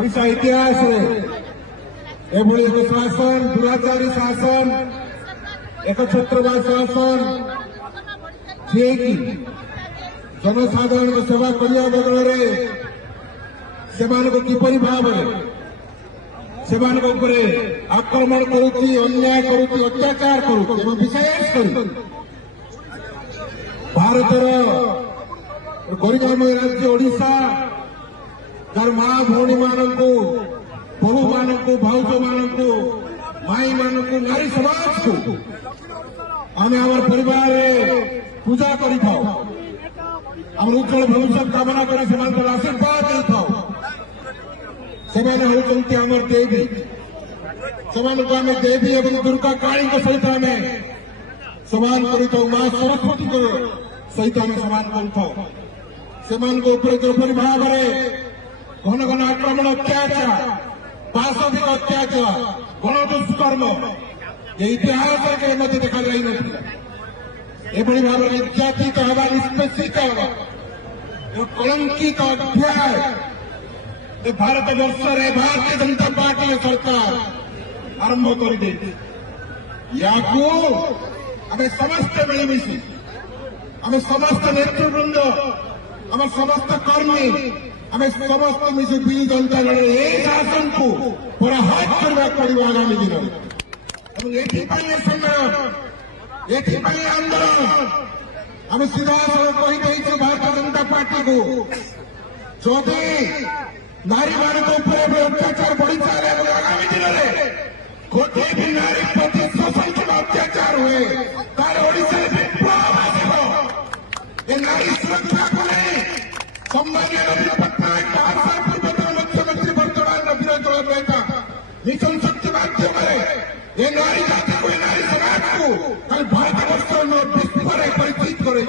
ओडिशा इतिहास एभली एक शासन दुराचारी शासन एक छत्रवाद शासन जी कि जनसाधारण सेवा करने बदल से किपरि भाव से आक्रमण करुच्ची अन्याय करुच्ची अत्याचार करुच्ची विशेष कर भारतर गरिमामय राज्य ओडिशा जार मां भौणी मानू बहु मानू भाउज मानू माई मानू नारी समाज को आम आम परिवार पूजा कर उज्जवल भविष्य कामना कर आशीर्वाद देता से आम देवी से आम देवी और दुर्गा काली सहित आम समान कर मां सरस्वती को सहित आम समान कर जोपरी भाव घन घन आक्रमण अत्याचार पाशविक अत्याचार गण दुष्कर्म इतिहास के मध्य देखा जाई एभली भाव निर्यातित हवा निष्पेषित हवा कलंकित अध्याय भारत वर्ष भारतीय जनता पार्टी सरकार आरंभ कर आम समस्त मिलमिशि आम समस्त नेतृवृंद आम समस्त कर्मी आम समस्त मिशि विजु जनता दल ये शासन को पराहत करने पड़ो आगामी दिन में समय आंदोलन आम सीधा कही भारतीय जनता पार्टी को जदि नारी मान अत्याचार बढ़ी चले आगामी दिन में गोटे भी नारी प्रति शोषण किंवा अत्याचार हुए ओडिशा विप्लव आसो नारी सुरक्षा को नहीं सम्मानीय नवीन पट्टनायक 5 साल पूर्वतन मुख्यमंत्री वर्तमान विरोधी दल नेता मिशन शक्ति माध्यम ये नारी जाति को नारी समाज को भारत वर्ष विश्व परिचित करे